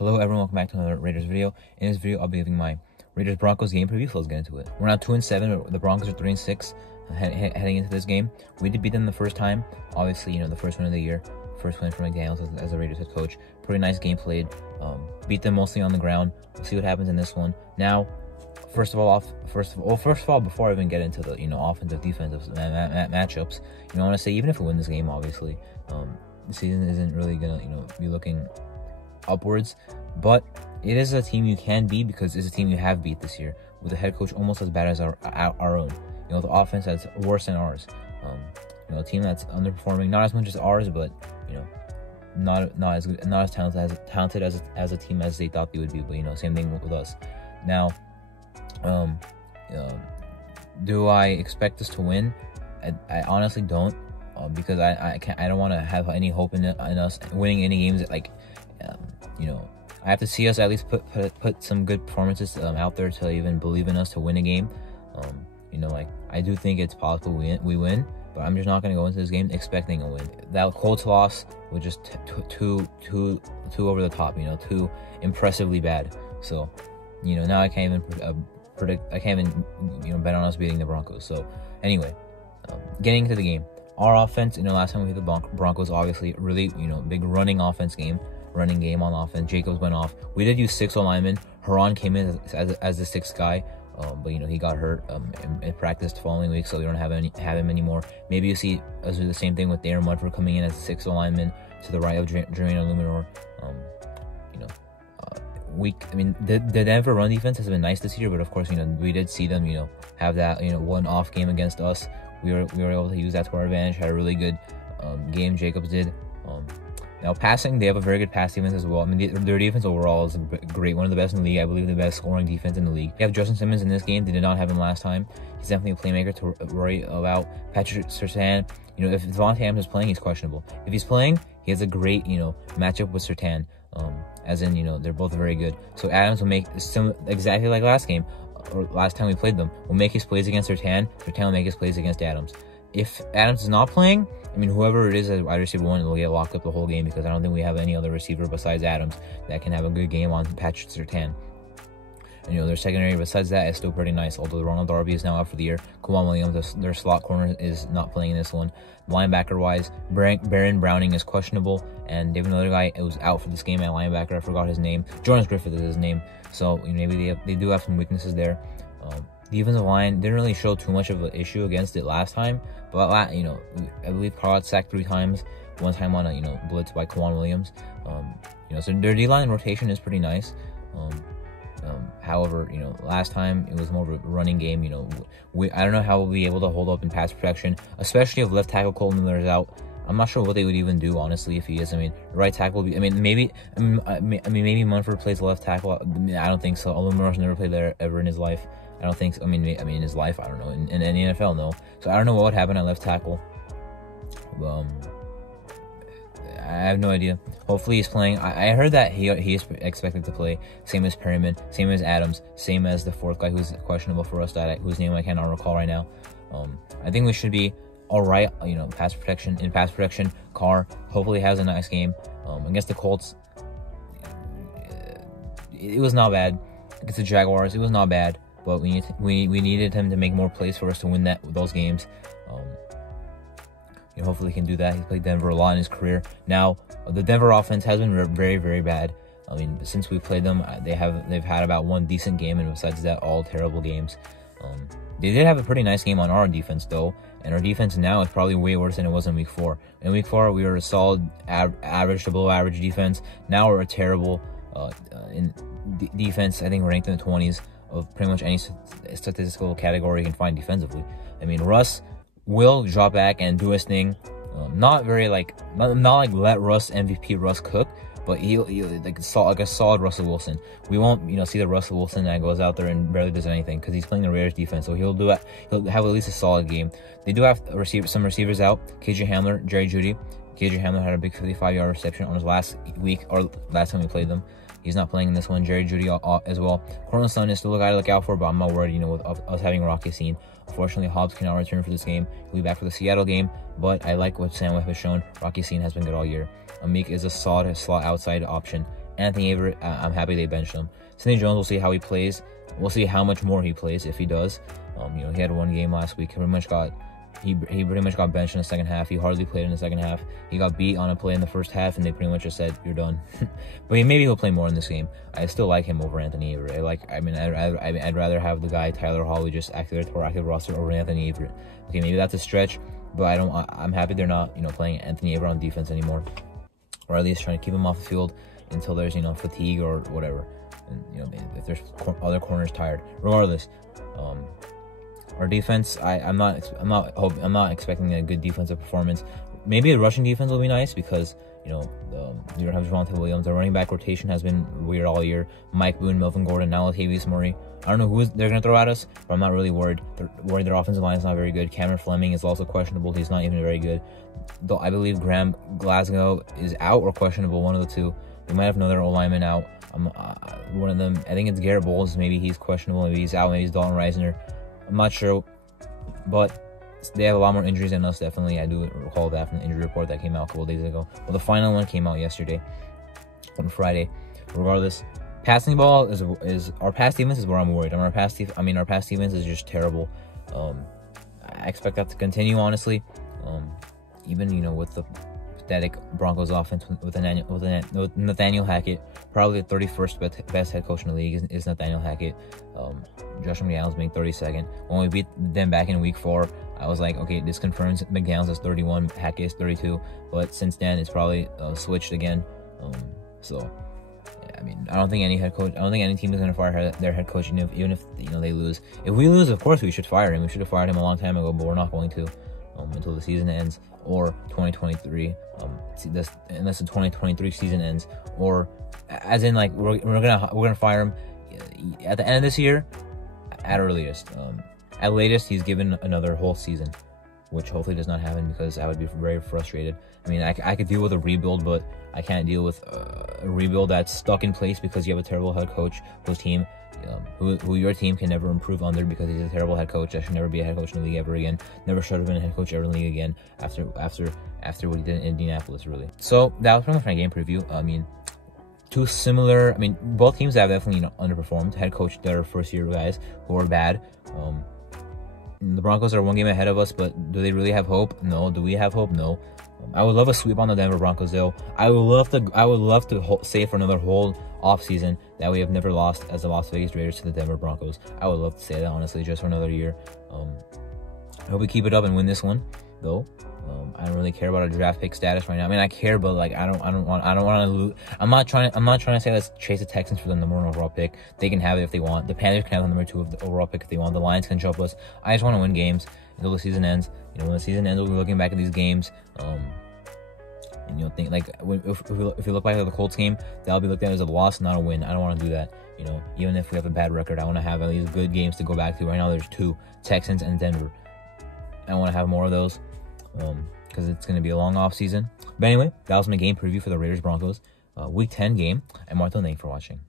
Hello everyone, welcome back to another Raiders video. In this video, I'll be giving my Raiders Broncos game preview, so let's get into it. We're now 2-7, the Broncos are 3-6 heading into this game. We did beat them the first time, obviously, the first win of the year, first win for McDaniels as a Raiders head coach. Pretty nice game played, beat them mostly on the ground. We'll see what happens in this one. Now, first of all, before I even get into the offensive defensive matchups, I want to say even if we win this game, obviously, the season isn't really gonna be looking upwards, but it is a team you can beat because it's a team you have beat this year with a head coach almost as bad as our own. The offense that's worse than ours. A team that's underperforming, not as much as ours, but not as good, not as talented as a team as they thought they would be. But same thing with us. Now, do I expect us to win? I honestly don't, because I don't want to have any hope in us winning any games that, I have to see us at least put some good performances out there to even believe in us to win a game. I do think it's possible we win, but I'm just not going to go into this game expecting a win. That Colts loss was just too over the top, too impressively bad. So, now I can't even predict. I can't even bet on us beating the Broncos. So, anyway, getting into the game, our offense. Last time we hit the Broncos, obviously, really big running game on offense. Jacobs went off. We did use 6 linemen. Haran came in as the 6th guy, but he got hurt in practice the following week, so we don't have him anymore. Maybe you see us do the same thing with Darren Mudford coming in as the 6th lineman to the right of Jermaine Illuminor. The Denver run defense has been nice this year, but of course we did see them have that one off game against us. We were able to use that to our advantage. Had a really good game. Jacobs did. Now, passing, they have a very good pass defense as well. Their defense overall is great, one of the best in the league. I believe the best scoring defense in the league. They have Justin Simmons in this game. They did not have him last time. He's definitely a playmaker to worry about. Patrick Surtain, if Devontae Adams is playing, he's questionable. If he's playing, he has a great, matchup with Surtain. As in, they're both very good. So Adams will make exactly like last game, or last time we played them. Will make his plays against Surtain. Surtain will make his plays against Adams. If Adams is not playing, whoever it is at wide receiver 1 will get locked up the whole game, because I don't think we have any other receiver besides Adams that can have a good game on Patrick Surtain. And their secondary besides that is still pretty nice, although Ronald Darby is now out for the year. Kwan Williams, their slot corner, is not playing in this one. Linebacker-wise, Baron Browning is questionable, and they have another guy who was out for this game at linebacker. I forgot his name. Jonas Griffith is his name. So maybe they do have some weaknesses there. Defensive line didn't really show too much of an issue against it last time, but I believe Carl got sacked 3 times, one time on a blitz by Kwan Williams. So their D-line rotation is pretty nice. However, last time it was more of a running game. I don't know how we'll be able to hold up in pass protection, especially if left tackle Cole Miller is out. I'm not sure what they would even do, honestly, if he is. Right tackle will be. Maybe Munford plays left tackle. I don't think so. Illuminor's never played there ever in his life. I don't think so. In his life, I don't know. In the NFL, no. So I don't know what would happen at left tackle. I have no idea. Hopefully he's playing. I heard that he is expected to play. Same as Perryman, same as Adams, same as the 4th guy who's questionable for us, whose name I cannot recall right now. I think we should be all right. Pass protection. Carr hopefully has a nice game. Against the Colts, it was not bad. Against the Jaguars, it was not bad. But we needed him to make more plays for us to win those games. Hopefully he can do that. He's played Denver a lot in his career. Now, the Denver offense has been very, very bad. Since we played them, they've had about 1 decent game, and besides that, all terrible games. They did have a pretty nice game on our defense, though, and our defense now is probably way worse than it was in Week 4. In Week 4, we were a solid average to below average defense. Now we're a terrible in defense. I think we're ranked in the 20s of pretty much any statistical category you can find defensively. Russ will drop back and do his thing. Not like let Russ MVP Russ cook, but he'll like a solid Russell Wilson. We won't see the Russell Wilson that goes out there and barely does anything, because he's playing the Raiders defense, so he'll have at least a solid game. They do have some receivers out. KJ Hamler, Jerry Jeudy. KJ Hamler had a big 55-yard reception on his last week, or last time we played them. He's not playing in this one. Jerry Jeudy as well. Cortland Sutton is still a guy to look out for, but I'm not worried, with us having Rocky Scene. Unfortunately, Hobbs cannot return for this game. He'll be back for the Seattle game, but I like what Sam Webb has shown. Rocky Scene has been good all year. Amik is a solid slot outside option. Anthony Averett, I'm happy they benched him. Sidney Jones, we'll see how he plays. We'll see how much more he plays if he does. He had one game last week. He pretty much got benched in the second half. He hardly played in the second half. He got beat on a play in the first half, and they pretty much just said, "You're done." But maybe he'll play more in this game. I still like him over Anthony Averett. I'd rather have the guy Tyler Holley just active roster over Anthony Averett. Okay, maybe that's a stretch, but I'm happy they're not playing Anthony Averett on defense anymore, or at least trying to keep him off the field until there's fatigue or whatever, and if there's other corners tired. Regardless, our defense, I'm not expecting a good defensive performance. Maybe a rushing defense will be nice because you don't have Javonte Williams. The running back rotation has been weird all year. Mike Boone, Melvin Gordon, now Latavius Murray. I don't know who they're going to throw at us, but I'm not really worried. Their offensive line is not very good. Cameron Fleming is also questionable. He's not even very good. Though I believe Graham Glasgow is out or questionable, one of the two. We might have another O-lineman out. One of them, I think it's Garrett Bowles. Maybe he's questionable. Maybe he's out. Maybe it's Dalton Reisner. I'm not sure, but they have a lot more injuries than us, definitely. I do recall that from the injury report that came out a couple days ago. Well, the final one came out yesterday, on Friday. Regardless, passing ball is our pass defense is where I'm worried. Our pass defense is just terrible. I expect that to continue, honestly. Even with the pathetic Broncos offense with Nathaniel Hackett, probably the 31st best head coach in the league is Nathaniel Hackett. Josh McDaniels being 32nd. When we beat them back in week 4, I was like, okay, this confirms McDaniels is 31, Hackett is 32. But since then, it's probably switched again. I don't think any team is going to fire their head coach, even if they lose. If we lose, of course we should fire him. We should have fired him a long time ago, but we're not going to until the season ends or 2023. Unless the 2023 season ends, or as in we're gonna fire him at the end of this year, at earliest. At latest, he's given another whole season, which hopefully does not happen because I would be very frustrated. I could deal with a rebuild, but I can't deal with a rebuild that's stuck in place because you have a terrible head coach who your team can never improve under because he's a terrible head coach that should never be a head coach in the league ever again. Never should have been a head coach ever in the league again after what he did in Indianapolis, really. So that was pretty much my game preview. Both teams have definitely underperformed. Head coach, their first year guys who are bad. The Broncos are one game ahead of us, but do they really have hope? No. Do we have hope? No. I would love a sweep on the Denver Broncos, though. I would love to say for another whole offseason that we have never lost as the Las Vegas Raiders to the Denver Broncos. I would love to say that, honestly, just for another year. I hope we keep it up and win this one, though. I don't really care about our draft pick status right now. I care, but I don't want to lose. I'm not trying to say let's chase the Texans for the number 1 overall pick. They can have it if they want. The Panthers can have the number 2 overall pick if they want. The Lions can jump us. I just want to win games until the season ends. When the season ends, we'll be looking back at these games. If we look back at the Colts game, that'll be looked at as a loss, not a win. I don't want to do that. Even if we have a bad record, I want to have at least good games to go back to. Right now, there's 2: Texans and Denver. I want to have more of those. Because it's going to be a long off season. But anyway, that was my game preview for the Raiders Broncos Week 10 game. I'm Martin. Thank you for watching.